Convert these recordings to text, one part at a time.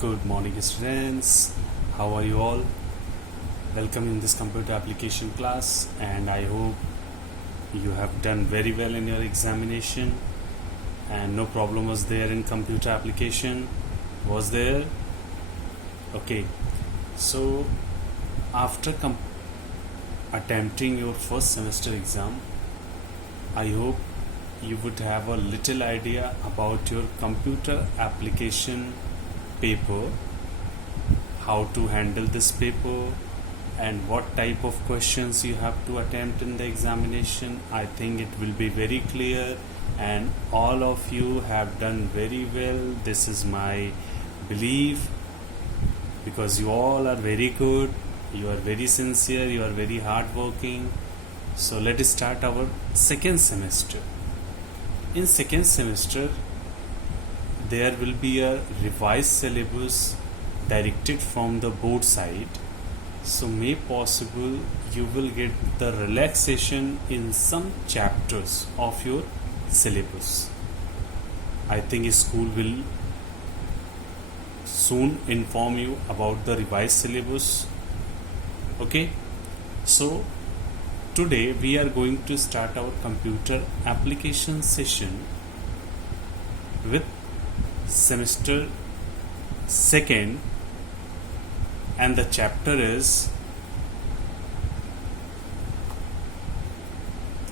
Good morning, students. How are you all? Welcome in this computer application class, and I hope you have done very well in your examination and no problem was there in computer application. Was there? Okay. So, after attempting your first semester exam, I hope you would have a little idea about your computer application paper, how to handle this paper, and what type of questions you have to attempt in the examination. I think it will be very clear, and all of you have done very well. This is my belief, because you all are very good, you are very sincere, you are very hardworking. So let us start our second semester. In second semester, there will be a revised syllabus directed from the board side. So may possible you will get the relaxation in some chapters of your syllabus. I think school will soon inform you about the revised syllabus. Okay, so today we are going to start our computer application session with semester second, and the chapter is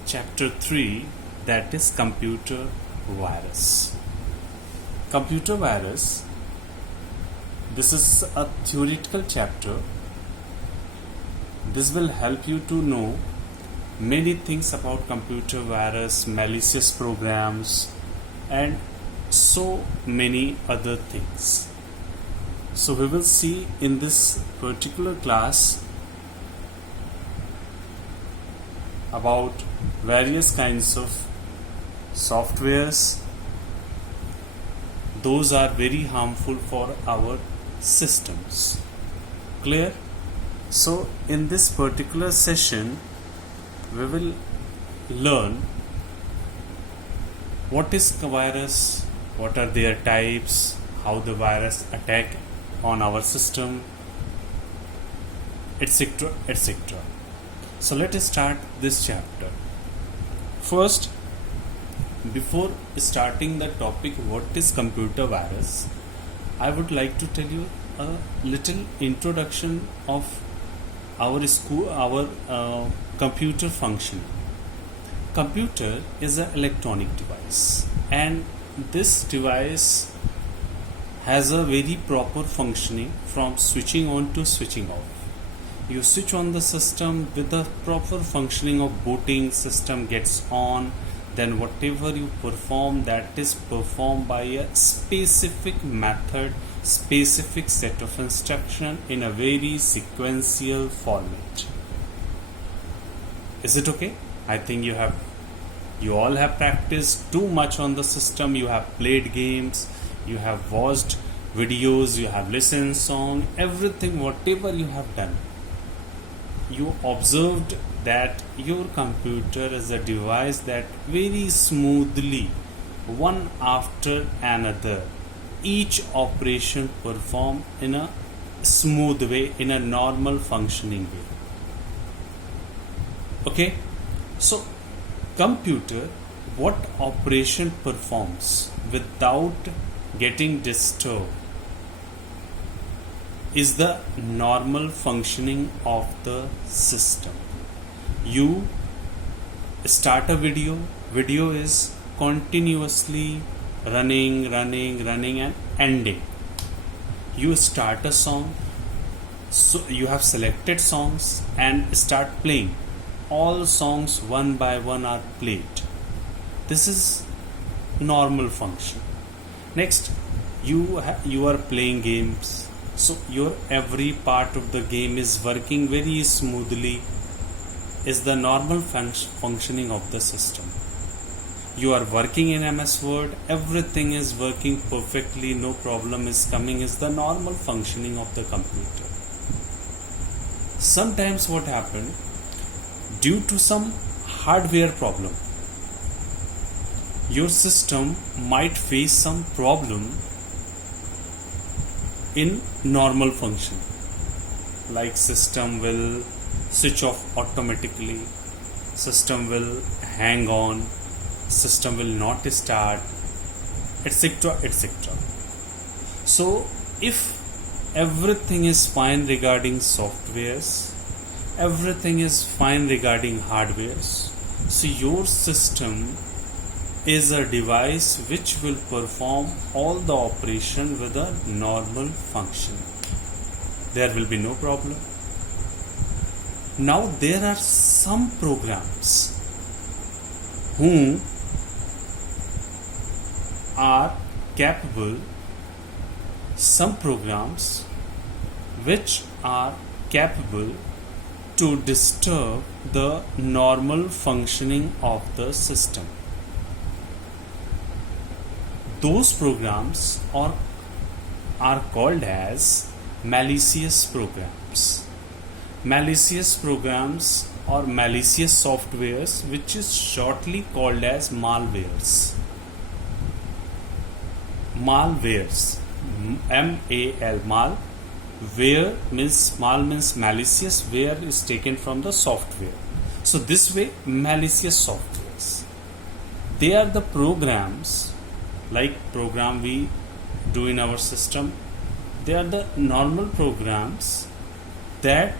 chapter 3, that is computer virus. Computer virus, this is a theoretical chapter. This will help you to know many things about computer virus, malicious programs, and so many other things. So we will see in this particular class about various kinds of softwares. Those are very harmful for our systems. Clear? So in this particular session we will learn what is the virus, what are their types, how the virus attack on our system, etc., etc. So let us start this chapter. First, before starting the topic what is computer virus, I would like to tell you a little introduction of our computer functioning. Computer is an electronic device, and this device has a very proper functioning from switching on to switching off. You switch on the system with the proper functioning of booting, system gets on, then whatever you perform, that is performed by a specific method, specific set of instruction in a very sequential format. Is it okay? I think you all have practiced too much on the system. You have played games, you have watched videos, you have listened song, everything, whatever you have done. You observed that your computer is a device that very smoothly, one after another, each operation performed in a smooth way, in a normal functioning way. Okay, so computer, what operation performs without getting disturbed is the normal functioning of the system. You start a video is continuously running and ending. You start a song, so you have selected songs and start playing. All songs one by one are played. This is normal function. Next, you are playing games, so your every part of the game is working very smoothly, is the normal functioning of the system. You are working in MS Word, everything is working perfectly, no problem is coming, is the normal functioning of the computer. Sometimes what happened, due to some hardware problem, your system might face some problem in normal function, like system will switch off automatically, system will hang on, system will not start, etc., etc. So if everything is fine regarding softwares, everything is fine regarding hardwares, so your system is a device which will perform all the operation with a normal function. There will be no problem. Now there are some programs who are capable, some programs which are capable to disturb the normal functioning of the system. Those programs are called as malicious programs. Malicious programs or malicious softwares, which is shortly called as malwares. Malwares, M-A-L, mal. Where means mal means malicious, where is taken from the software. So this way, malicious softwares, they are the programs, like program we do in our system. They are the normal programs that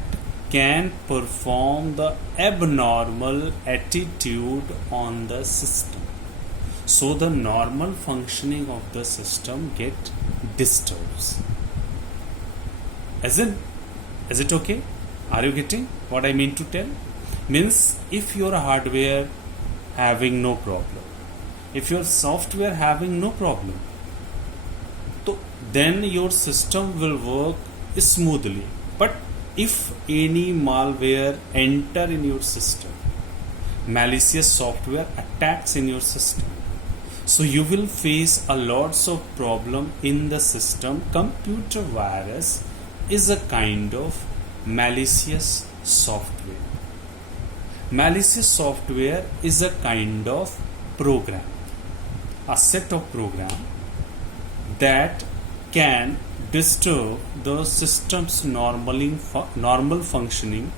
can perform the abnormal attitude on the system. So the normal functioning of the system get disturbs. Is it okay? Are you getting what I mean to tell? Means if your hardware having no problem, if your software having no problem, so then your system will work smoothly. But if any malware enter in your system, malicious software attacks in your system, so you will face a lots of problem in the system. Computer virus is a kind of malicious software. Malicious software is a kind of program, a set of program that can disturb the system's normal functioning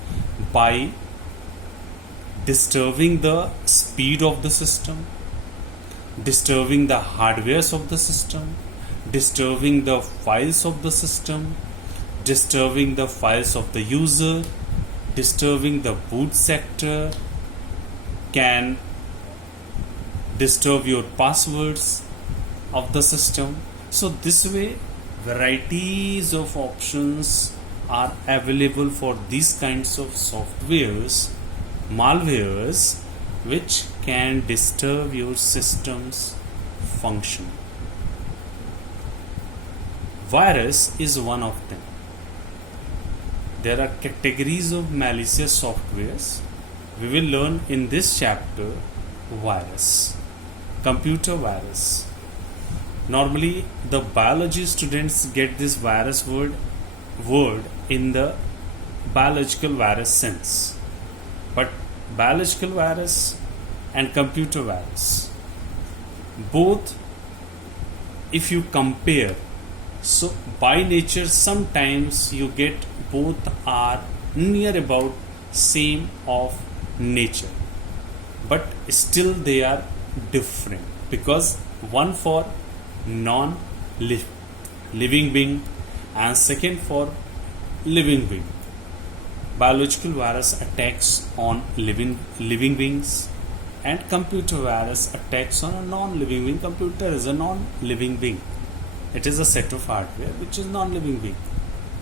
by disturbing the speed of the system, disturbing the hardwares of the system, disturbing the files of the system, disturbing the files of the user, disturbing the boot sector, can disturb your passwords of the system. So this way, varieties of options are available for these kinds of softwares, malwares, which can disturb your system's function. Virus is one of them. There are categories of malicious softwares. We will learn in this chapter virus, computer virus. Normally, the biology students get this virus word in the biological virus sense. But biological virus and computer virus, both, if you compare, so by nature sometimes you get both are near about same of nature, but still they are different, because one for non-living being and second for living being. Biological virus attacks on living beings, and computer virus attacks on a non-living being. Computer is a non-living being. It is a set of hardware which is non-living being.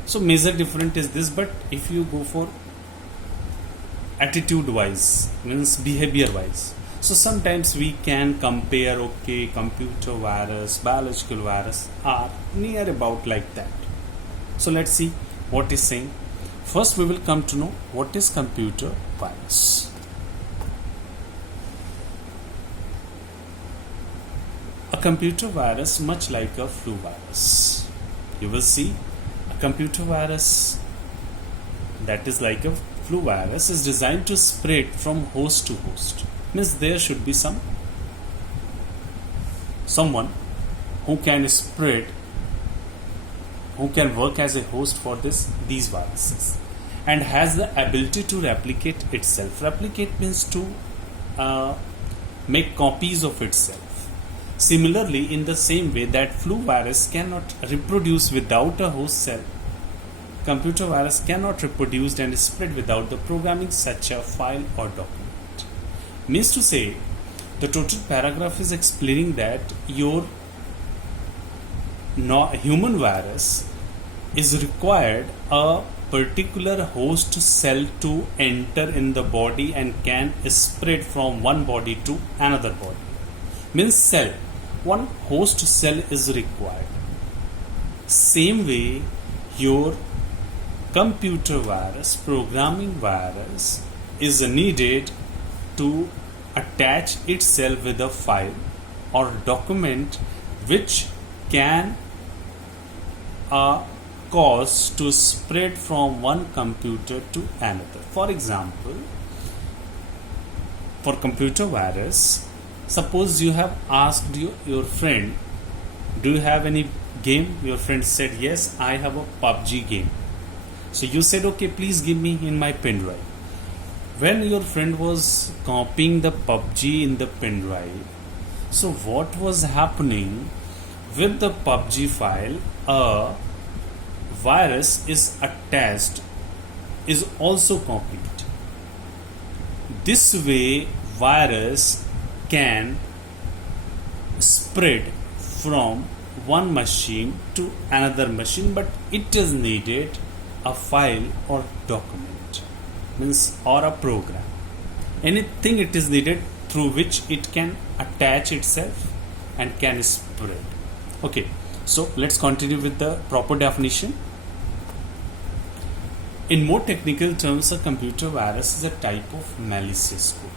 So major difference is this. But if you go for attitude wise, means behavior wise, so sometimes we can compare, okay, computer virus, biological virus are near about like that. So let's see what is saying. First we will come to know what is computer virus. A computer virus, much like a flu virus. You will see a computer virus that is like a flu virus is designed to spread from host to host. Means there should be someone who can spread who can work as a host for these viruses, and has the ability to replicate itself. Replicate means to make copies of itself. Similarly, in the same way that flu virus cannot reproduce without a host cell, computer virus cannot reproduce and spread without the programming such a file or document. Means to say, the total paragraph is explaining that your human virus is required a particular host cell to enter in the body and can spread from one body to another body. Means cell, one host cell is required. Same way, your computer virus, programming virus is needed to attach itself with a file or document which can cause to spread from one computer to another. For example, for computer virus, suppose you have asked your friend, do you have any game? Your friend said, yes, I have a PUBG game. So you said, okay, please give me in my pen drive. When your friend was copying the PUBG in the pen drive, so what was happening with the PUBG file? A virus is attached, is also copied. This way, virus can spread from one machine to another machine, but it is needed a file or document, means or a program, anything it is needed through which it can attach itself and can spread. Okay, so let's continue with the proper definition. In more technical terms, a computer virus is a type of malicious code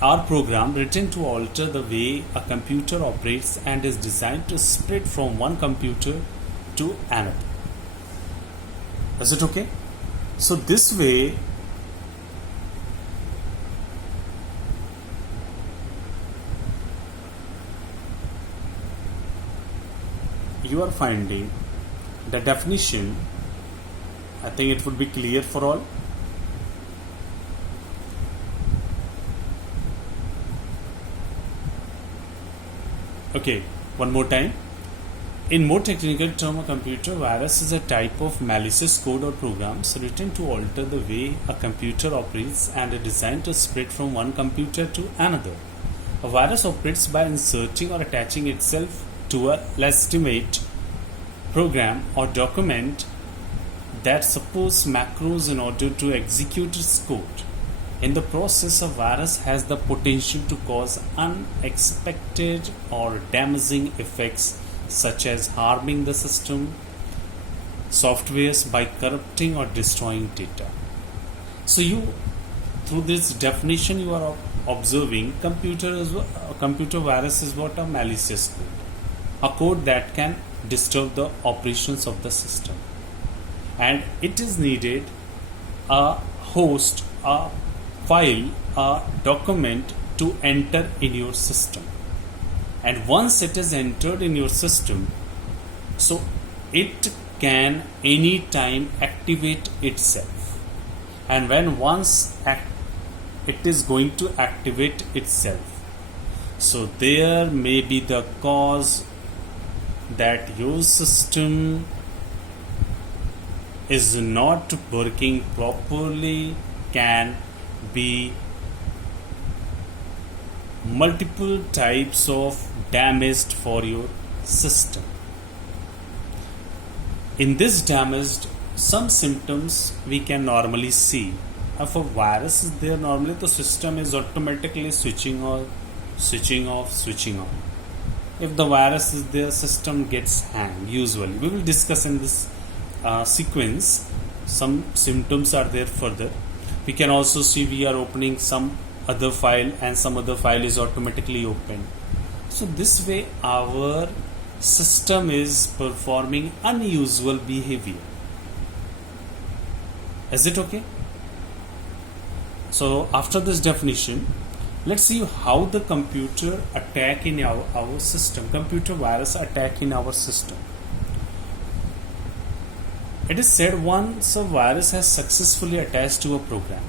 or program written to alter the way a computer operates and is designed to spread from one computer to another. Is it okay? So this way, you are finding the definition. I think it would be clear for all. Okay, one more time. In more technical term, a computer virus is a type of malicious code or programs written to alter the way a computer operates and is designed to spread from one computer to another. A virus operates by inserting or attaching itself to a legitimate program or document that supports macros in order to execute its code. In the process, a virus has the potential to cause unexpected or damaging effects such as harming the system, softwares by corrupting or destroying data. So you, through this definition, you are observing computer virus is what? A malicious code, a code that can disturb the operations of the system, and it is needed a host, a file, a document to enter in your system. And once it is entered in your system, so it can anytime activate itself. And when once it is going to activate itself, so there may be the cause that your system is not working properly, can be multiple types of damaged for your system. In this damaged, some symptoms we can normally see. If a virus is there, normally the system is automatically switching on, switching off, switching on. If the virus is there, system gets hang usually. We will discuss in this sequence. Some symptoms are there further. We can also see we are opening some other file and some other file is automatically opened. So this way our system is performing unusual behavior. Is it okay? So after this definition, let's see how the computer attack in our system, computer virus attack in our system. It is said once a virus has successfully attached to a program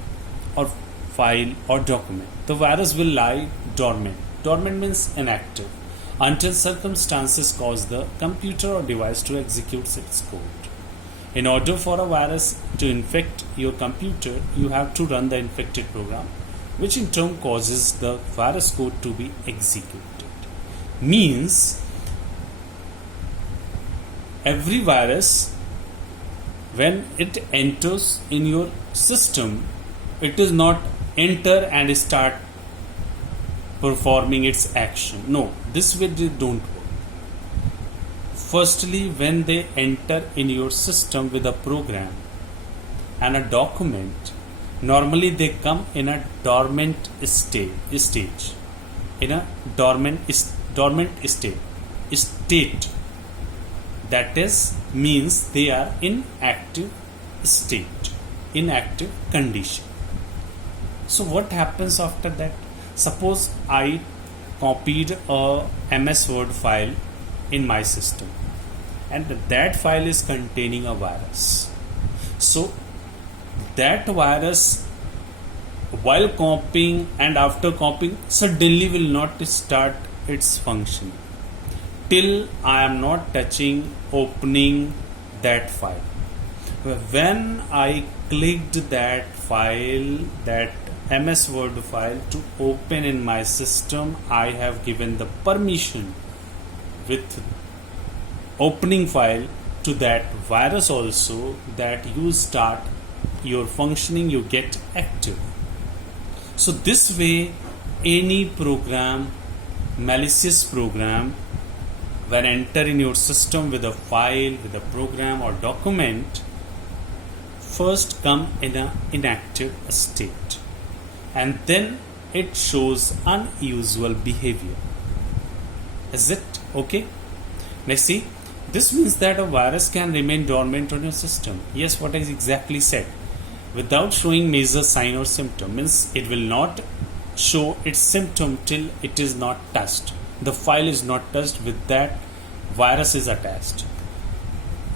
or file or document, the virus will lie dormant. Dormant means inactive until circumstances cause the computer or device to execute its code. In order for a virus to infect your computer, you have to run the infected program, which in turn causes the virus code to be executed. Means every virus, when it enters in your system, it does not enter and start performing its action. No, this way they don't work. Firstly, when they enter in your system with a program and a document, normally they come in a dormant stage. In a dormant state. That is, means they are in active state, in active condition. So what happens after that? Suppose I copied a MS Word file in my system, and that file is containing a virus. So that virus, while copying and after copying, suddenly will not start its function till I am not touching opening that file. When I clicked that file, that MS Word file to open in my system, I have given the permission with opening file to that virus also, that you start your functioning, you get active. So this way, any program, malicious program, when enter in your system with a file, with a program or document, first come in an inactive state, and then it shows unusual behavior. Is it okay? Let's see. This means that a virus can remain dormant on your system. Yes, what I exactly said. Without showing major sign or symptom, means it will not show its symptom till it is not touched. The file is not touched with that virus is attached.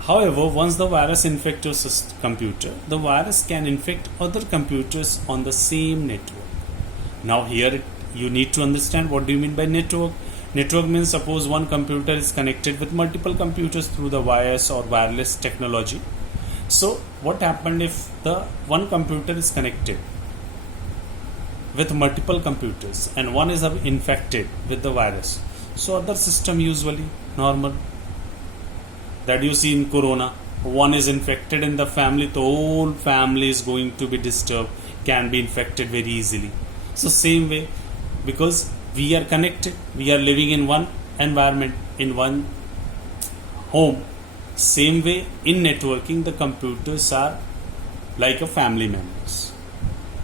However, once the virus infects your computer, the virus can infect other computers on the same network. Now here you need to understand what do you mean by network. Network means suppose one computer is connected with multiple computers through the wires or wireless technology. So what happened if the one computer is connected with multiple computers and one is infected with the virus? So other system usually normal that you see in corona, one is infected in the family, the whole family is going to be disturbed, can be infected very easily. So same way, because we are connected, we are living in one environment, in one home. Same way in networking, the computers are like a family members.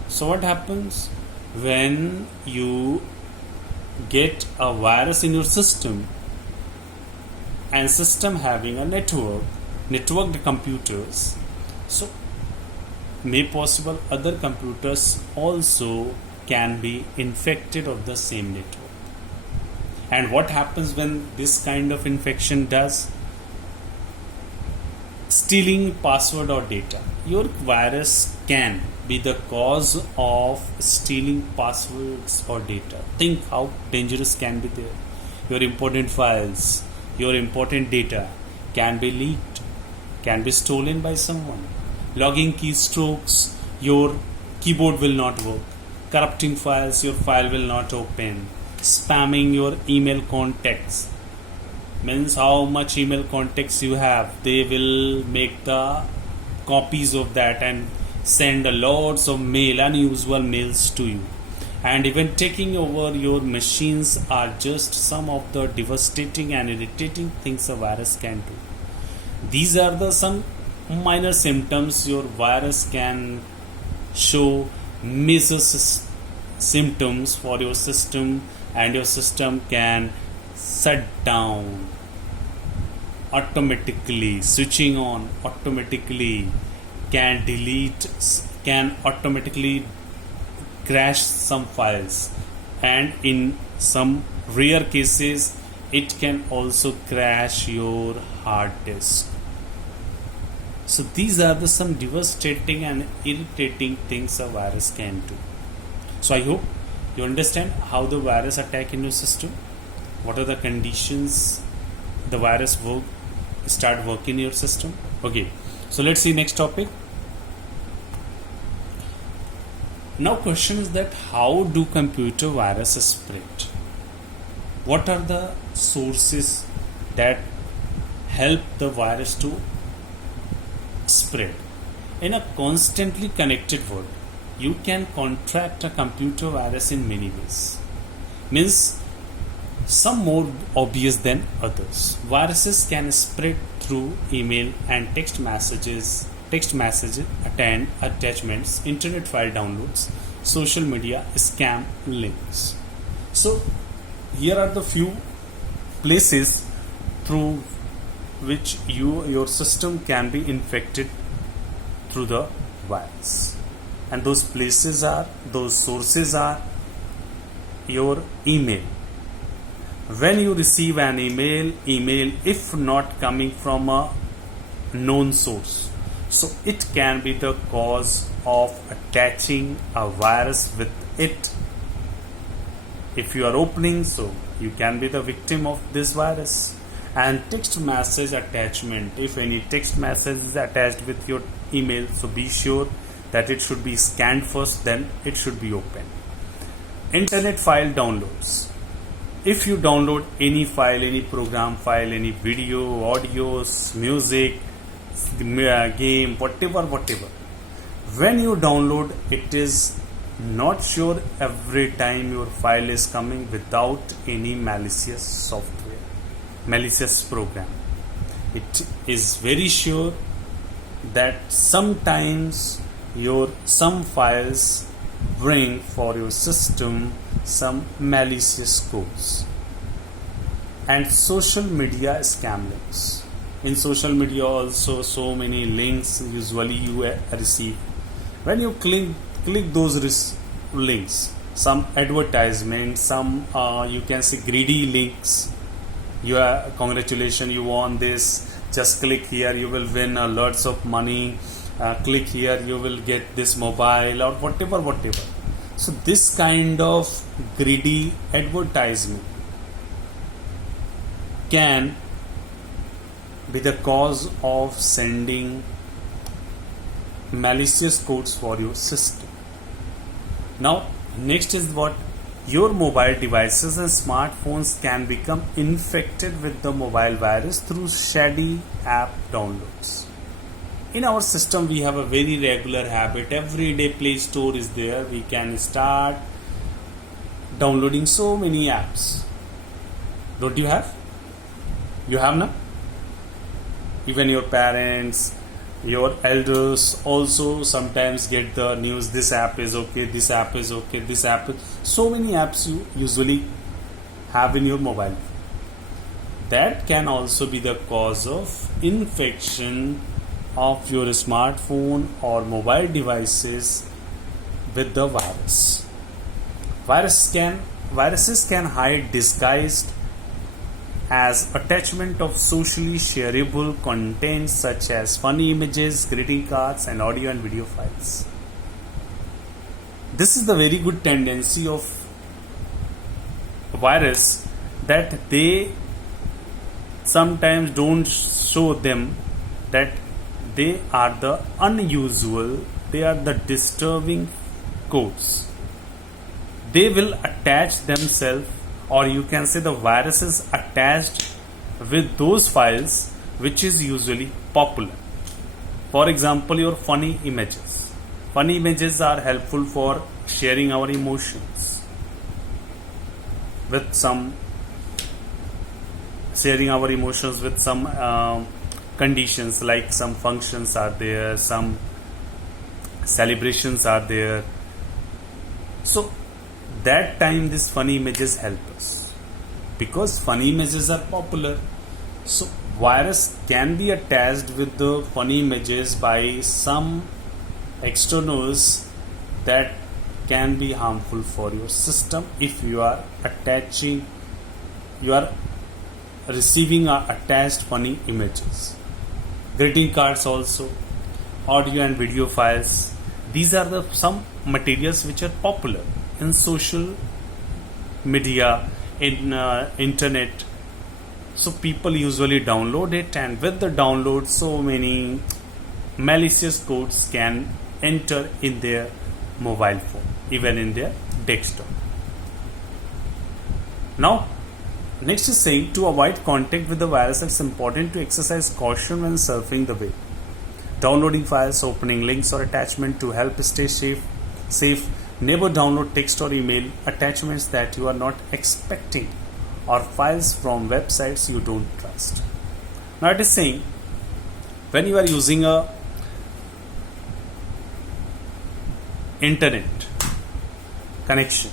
So what happens when you get a virus in your system, and system having a networked computers, so may possible other computers also can be infected of the same network. And what happens when this kind of infection does? Stealing password or data. Your virus can be the cause of stealing passwords or data. Think how dangerous can be there. Your important files, your important data can be leaked, can be stolen by someone. Logging keystrokes, your keyboard will not work. Corrupting files, your file will not open. Spamming your email contacts, means how much email contacts you have, they will make the copies of that and send a lots of unusual mails to you. And even taking over your machines are just some of the devastating and irritating things a virus can do. These are the some minor symptoms. Your virus can show major symptoms for your system, and your system can shut down automatically, switching on automatically, can delete, can automatically crash some files, and in some rare cases it can also crash your hard disk. So these are the some devastating and irritating things a virus can do. So I hope you understand how the virus attack in your system, what are the conditions the virus start working in your system. Okay, so let's see next topic. Now question is that how do computer viruses spread? What are the sources that help the virus to spread? In a constantly connected world, you can contract a computer virus in many ways. Means some more obvious than others. Viruses can spread through email and text messages, attachments, internet file downloads, social media, scam links. So here are the few places through which your system can be infected through the virus, and those sources are your email. When you receive an email if not coming from a known source, so it can be the cause of attaching a virus with it. If you are opening, so you can be the victim of this virus. And text message attachment, if any text message is attached with your email, so be sure that it should be scanned first, then it should be opened. Internet file downloads, if you download any file, any program file, any video, audios, music, game, whatever, when you download, it is not sure every time your file is coming without any malicious software, malicious program. It is very sure that sometimes some files bring for your system some malicious codes. And social media scam links. In social media also, so many links usually you receive. When you click those links, some advertisements, some you can see greedy links. Congratulations, you won this, just click here, you will win lots of money, click here, you will get this mobile, or whatever. So this kind of greedy advertisement can be the cause of sending malicious codes for your system. Now next is what your mobile devices and smartphones can become infected with the mobile virus through shady app downloads. In our system we have a very regular habit, every day Play Store is there, we can start downloading so many apps. Don't you have? You have now? Even your parents, your elders also sometimes get the news, this app is okay, this app is okay, this app is... So many apps you usually have in your mobile. That can also be the cause of infection of your smartphone or mobile devices with the virus. Viruses can hide disguised as attachment of socially shareable content such as funny images, greeting cards, and audio and video files. This is the very good tendency of virus, that they sometimes don't show them that they are the unusual, they are the disturbing codes. They will attach themselves, or you can say the virus is attached with those files which is usually popular. For example, your funny images. Funny images are helpful for sharing our emotions with some conditions, like some functions are there, some celebrations are there. So that time these funny images help us, because funny images are popular. So virus can be attached with the funny images by some externals that can be harmful for your system if you are receiving attached funny images. greeting cards also, audio and video files. These are the some materials which are popular in social media, in internet. So people usually download it, and with the download, so many malicious codes can enter in their mobile phone, even in their desktop. Now, next is saying, to avoid contact with the virus, it's important to exercise caution when surfing the web. Downloading files, opening links or attachment to help stay safe. Never download text or email attachments that you are not expecting, or files from websites you don't trust. Now it is saying, when you are using a internet connection,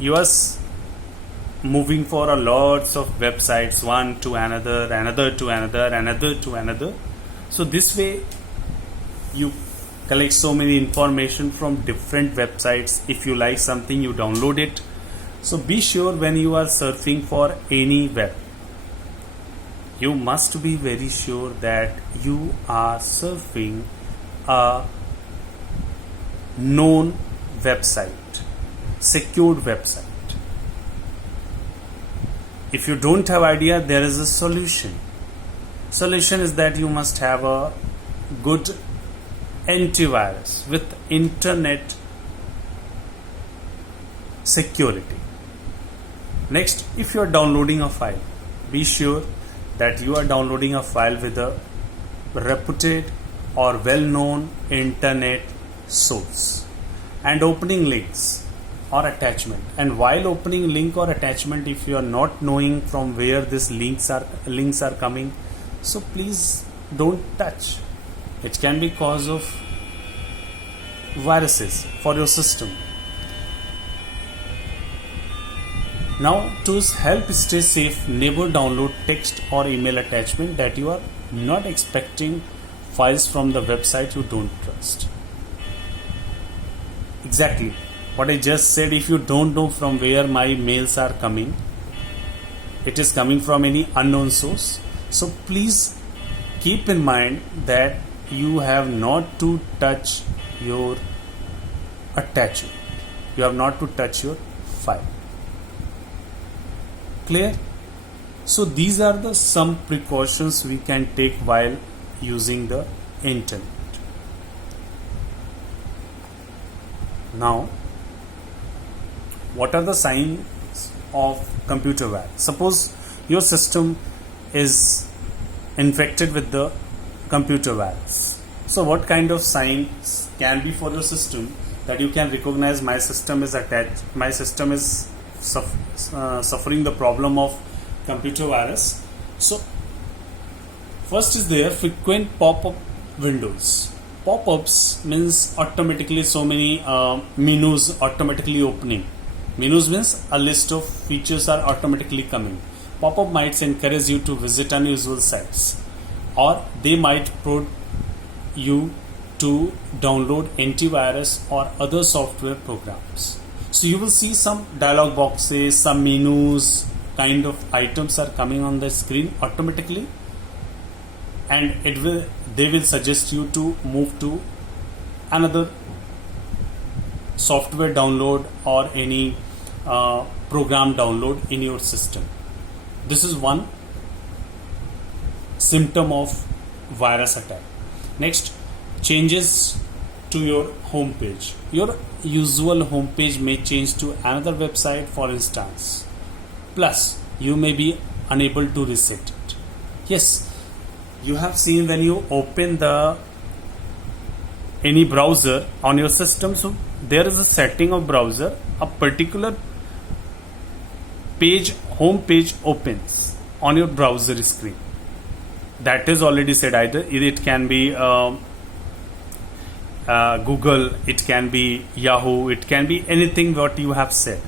you are moving for a lots of websites, one to another, another to another, another to another. So this way you collect so many information from different websites. If you like something, you download it. So be sure when you are surfing for any web, you must be very sure that you are surfing a known website, secured website. If you don't have idea, there is a solution. Solution is that you must have a good antivirus with internet security. Next, if you are downloading a file, be sure that you are downloading a file with a reputed or well-known internet source, and opening links or attachment. And while opening link or attachment, if you are not knowing from where these links are coming, so please don't touch. It can be cause of viruses for your system. Now, to help stay safe, never download text or email attachment that you are not expecting, files from the website you don't trust. Exactly what I just said. If you don't know from where my mails are coming, it is coming from any unknown source. So please keep in mind that you have not to touch your attachment. You have not to touch your file. Clear? So these are the some precautions we can take while using the internet. Now, what are the signs of computer virus? Suppose your system is infected with the computer virus. So what kind of signs can be for your system that you can recognize my system is attacked, my system is suffering the problem of computer virus? So first is there frequent pop-up windows. Pop-ups means automatically so many menus automatically opening. Menus means a list of features are automatically coming. Pop-up might encourage you to visit unusual sites, or they might prompt you to download antivirus or other software programs. So you will see some dialog boxes, some menus kind of items are coming on the screen automatically, and they will suggest you to move to another software download or any program download in your system. This is one symptom of virus attack. Next, changes to your home page. Your usual home page may change to another website, for instance. Plus, you may be unable to reset it. Yes, you have seen when you open any browser on your system, so there is a setting of browser, a particular page, home page opens on your browser screen. That is already said. Either it can be Google, it can be Yahoo, it can be anything what you have said.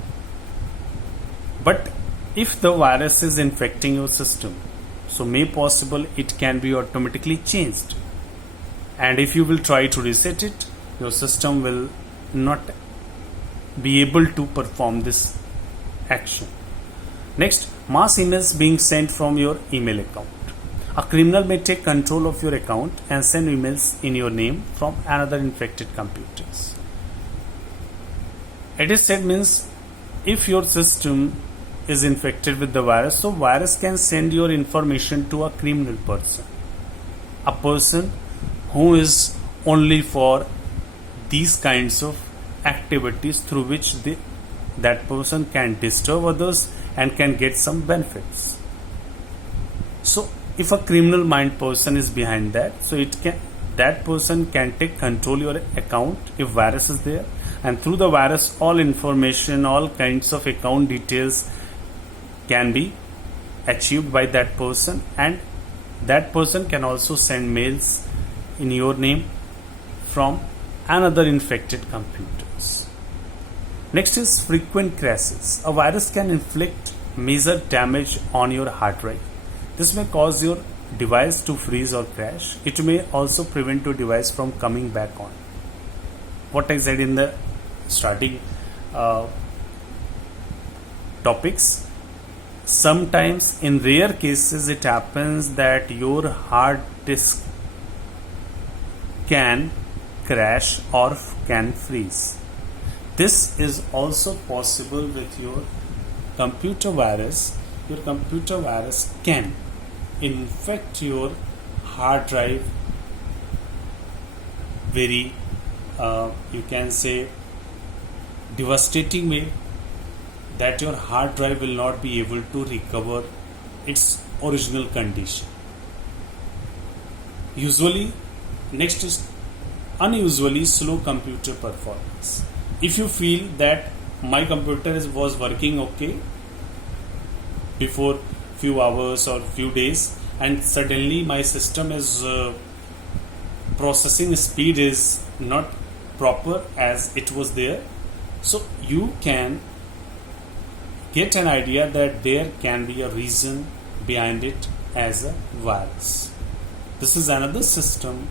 But if the virus is infecting your system, so may possible it can be automatically changed. And if you will try to reset it, your system will not be able to perform this action. Next, mass emails being sent from your email account. A criminal may take control of your account and send emails in your name from another infected computers. It is said means if your system is infected with the virus, so virus can send your information to a criminal person, a person who is only for these kinds of activities through which that person can disturb others and can get some benefits. So if a criminal mind person is behind that, so that person can take control your account if virus is there, and through the virus all information, all kinds of account details can be achieved by that person, and that person can also send mails in your name from another infected computers. Next is frequent crashes. A virus can inflict major damage on your hard drive. This may cause your device to freeze or crash. It may also prevent your device from coming back on. What I said in the starting topics, sometimes in rare cases it happens that your hard disk can crash or can freeze. This is also possible with your computer virus. Your computer virus can infect your hard drive very you can say devastating way, that your hard drive will not be able to recover its original condition. Usually, next is unusually slow computer performance. If you feel that my computer was working okay before few hours or few days, and suddenly my system is processing speed is not proper as it was there, so you can get an idea that there can be a reason behind it as a virus. This is another symptom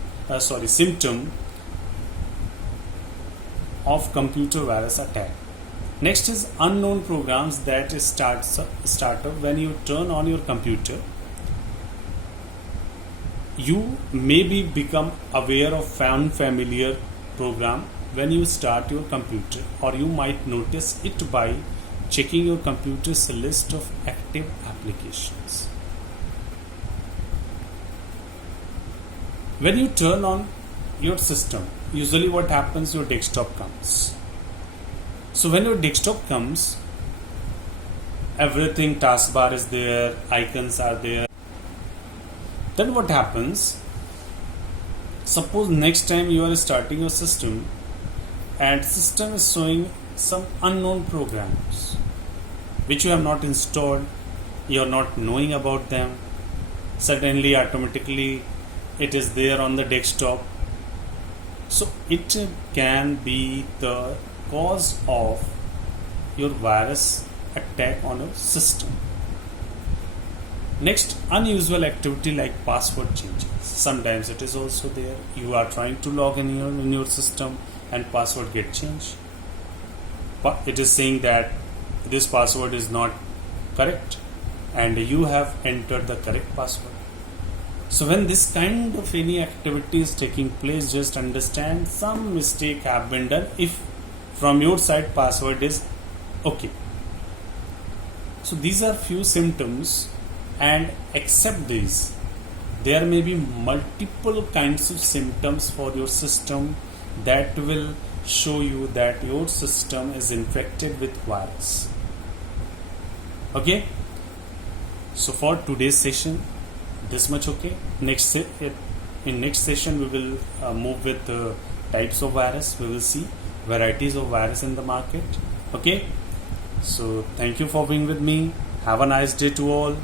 of computer virus attack. Next is unknown programs that start up when you turn on your computer. You maybe become aware of unfamiliar program when you start your computer, or you might notice it by checking your computer's list of active applications. When you turn on your system, usually what happens, your desktop comes. So when your desktop comes, everything, taskbar is there, icons are there. Then what happens, suppose next time you are starting your system and system is showing some unknown programs which you have not installed, you are not knowing about them, suddenly automatically it is there on the desktop. So it can be the cause of your virus attack on a system. Next, unusual activity like password changes. Sometimes it is also there. You are trying to log in your system and password get changed. But it is saying that this password is not correct and you have entered the correct password. So when this kind of any activity is taking place, just understand some mistake have been done if from your side password is okay. So these are few symptoms, and except these, there may be multiple kinds of symptoms for your system that will show you that your system is infected with virus. Okay, so for today's session, this much. Okay, in next session we will move with the types of virus. We will see varieties of virus in the market. Okay, so thank you for being with me. Have a nice day to all.